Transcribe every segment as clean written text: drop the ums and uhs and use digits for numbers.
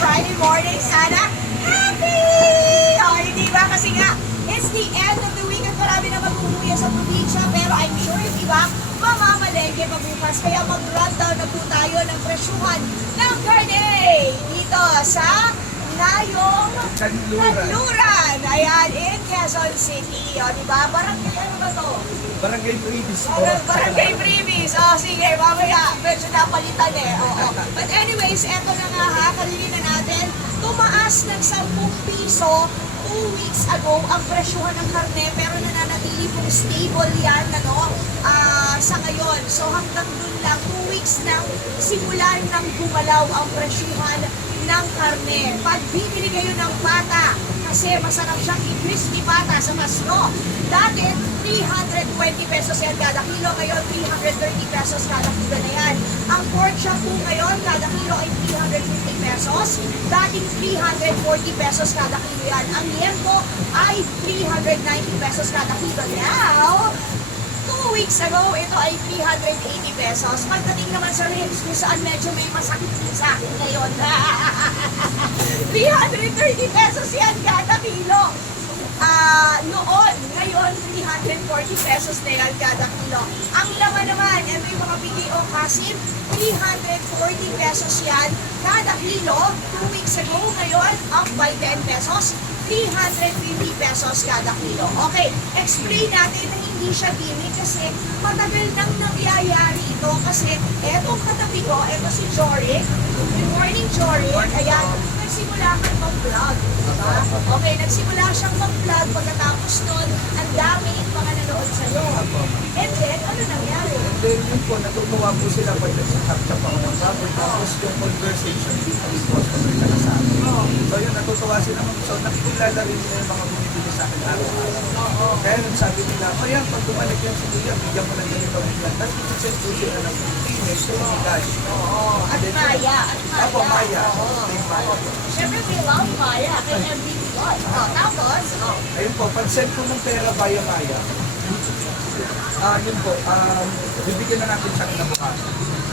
Friday morning, sana happy! O, hindi ba? Kasi nga, it's the end of the week at marami na mag-uuwi sa probinsya. Pero I'm sure yung iba, mamamalengke pa bukas. Kaya mag-rundown na po tayo ng presyuhan ng karne dito sa Nayong Kanluran. Ayan, in Quezon City. O, diba? Barangay, ano ba to? Barangay Freebies po. Barangay Freebies. O, sige, mamaya. Medyo napalitan eh. Oo. But anyways, eto na nga ha. Kalili na natin. Tumaas ng 10 piso 2 weeks ago ang presyuhan ng karne. Pero nananatili pong stable yan, ano, sa ngayon. So hanggang dun lang, 2 weeks na simulan ng gumalaw ang presyuhan ng karne. Pag bibili kayo ng pata, kasi masarap siyang i-crispy pata sa masno. Dati, 320 pesos yan kada kilo. Ngayon, 330 pesos kada kilo na yan. Ang pork chop po ngayon, kada kilo ay 350 pesos. Dating 340 pesos kada kilo yan. Ang liempo ay 390 pesos kada kilo. Now, 2 weeks ago, ito ay 380 pesos. Pagdating naman sa ribs, kung saan medyo may masakit din sa akin ngayon. 330 pesos yan kada kilo. Noon, ngayon, 340 pesos na yan kada kilo. Ang laman naman, ito yung mga video kasim, 340 pesos yan kada kilo. 2 weeks ago, ngayon, up by 10 pesos. 350 pesos kada kilo. Okay, explain natin na hindi siya bini kasi matagal nang nangyayari ito kasi etong katabi ko, eto si Jory. Good morning, Jory. Ayan, nagsimula kang mag-vlog. Diba? Okay, nagsimula siyang mag-vlog pagkatapos nun, ang daming mga nanood sa'yo. And then, ano nangyari? Then yun po, natutuwa po sila pag nagsasap-sap ako ng kapit. Tapos yung conversation dito yung customer na sa akin. So yun, natutuwa sila. So nakikilala rin nila yung mga bumibili sa akin araw-araw. Kaya nung sabi nila, o yan, pag bumalik yan si Kuya, bigyan mo na ganito ang plan. Tapos isisend po sila ng email sa mga guys. At Maya. Ako, Maya. Siyempre, we love Maya. Kaya MVP yun. Tapos, Ayun po, pag-send ko ng pera via Maya, yun po, bibigyan na natin siya ng bukas.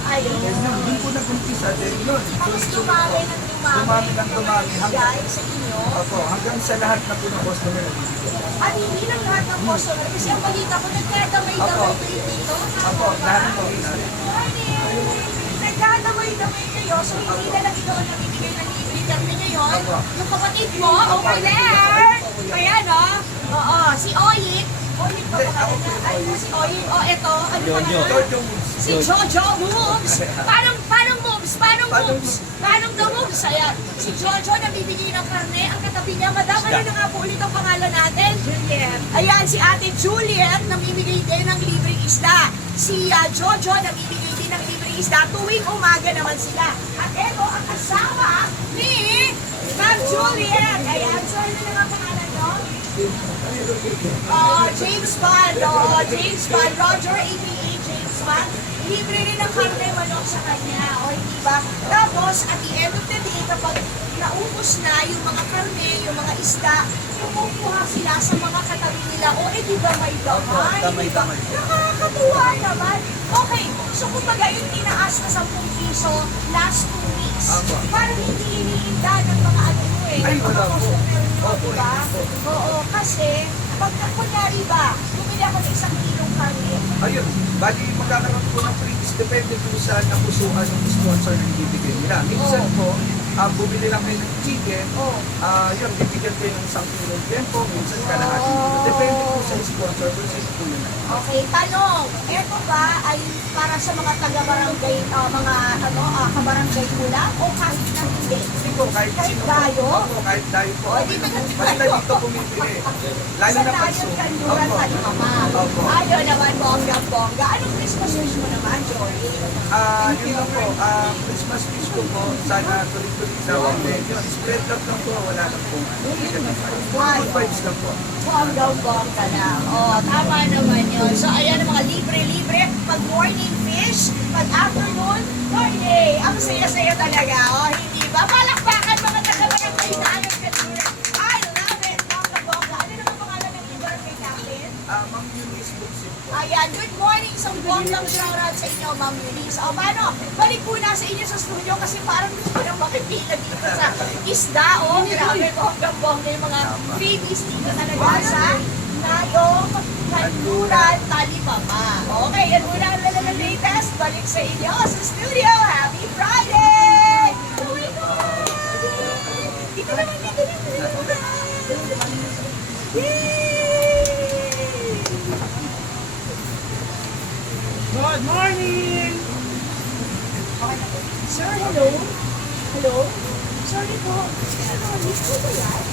ayun. And yun, dun po nag-umpisa, then yun. Tapos dumami ng Dumami ng dumami. Bigay sa inyo. Opo, hanggang sa lahat na po ng customer na bibigyan. At hindi lang lahat ng customer. Kasi ang balita ko, nagkadamay-damay kayo dito. Opo, lahat po. Morning! Nagkadamay-damay kayo. So hindi na lang ikaw ang nabibigay ng libre kami ngayon. Opo. Yung kapatid mo, over there. Ayan o. Oo, si Oyik. Oyik ba pangalan niya? Ay, si Oyik. O, eto. Ano pangalan? Jojo Woods. Si Jojo Moves. Parang moves. Parang the moves. Ayan. Si Jojo nabibigay ng karne. Ang katabi niya, madam, ano na nga po ulit ang pangalan natin? Juliet. Ayan, si Ate Juliet namimigay din ng libreng isda. Si Jojo namimigay din ng libreng isda. Tuwing umaga naman sila. At eto, ang kasama ni Ma'am Juliet. Ayan, so ano na nga pangalan niyo? James Bond. James Bond. Roger, a.k.a. James Bond. Libre rin ang karne manok sa kanya. O, hindi ba? Tapos, at the end of the day, kapag naubos na yung mga karne, yung mga isda, kumukuha sila sa mga katabi nila. O, di ba may damay? Damay-damay. Nakakatuwa naman. Okay, so kumbaga yung tinaas na 10 piso last 2 weeks. Apo. Parang hindi iniinda ng mga ano mo eh. Ay, ng mga wala po. customer mo, Opo, diba? opo. Oo, kasi pag kunyari ba, bumili ako ng 1 kilong karne. Ayun, bali magkakaroon po ng freebies. Depende po sa napusuan ng sponsor na ibibigay nila. Minsan po, bumili lang kayo ng chicken, yun, bibigyan kayo ng 1 kilong tempo, minsan kalahati. Depende po sa sponsor, kung sino po yun. Okay, tanong, eto ba ay para sa mga taga-barangay, mga kabarangay mo lang o kahit na hindi? Hindi po, kahit sino po. dayo? Opo, kahit dayo po. O, di taga-dayo. Basta dito bumibili. Lalo Sa na pag Nayon Kanluran Opo. ka naman. Opo. Ayaw naman, bongga-bongga. Anong Christmas wish mo naman, Jory? Yun lang po, Christmas wish ko po, sana tuloy-tuloy sa then yun, spread love lang po, wala lang po. Good vibes lang po. Bongga-bongga lang. O, tama naman yun. So, ayan ang mga libre-libre. Pag morning fish, pag afternoon, Friday. Ang saya-saya talaga. O, hindi ba? Palakpakan mga taga-barangay Nayon Kanluran. I love it. Bongga-bongga. Ano naman pangalan ng libre kay Captain? Ma'am Eunice Buksin po. Ayan, good morning. Isang bonggang shoutout sa inyo, Ma'am Eunice. O, paano? Balik po na sa inyo sa studio kasi parang gusto ko nang makipila dito sa isda, oh, grabe, bonggang-bongga yung mga freebies dito talaga sa Nayong Kanluran, Talibaba. Okay, yan muna ang latest. Balik sa inyo sa studio. Happy Friday! Oh my God! Dito naman, dito naman. Yay! Good morning! Sir, hello? Hello? Sorry po. Ano, lift ko ba yan?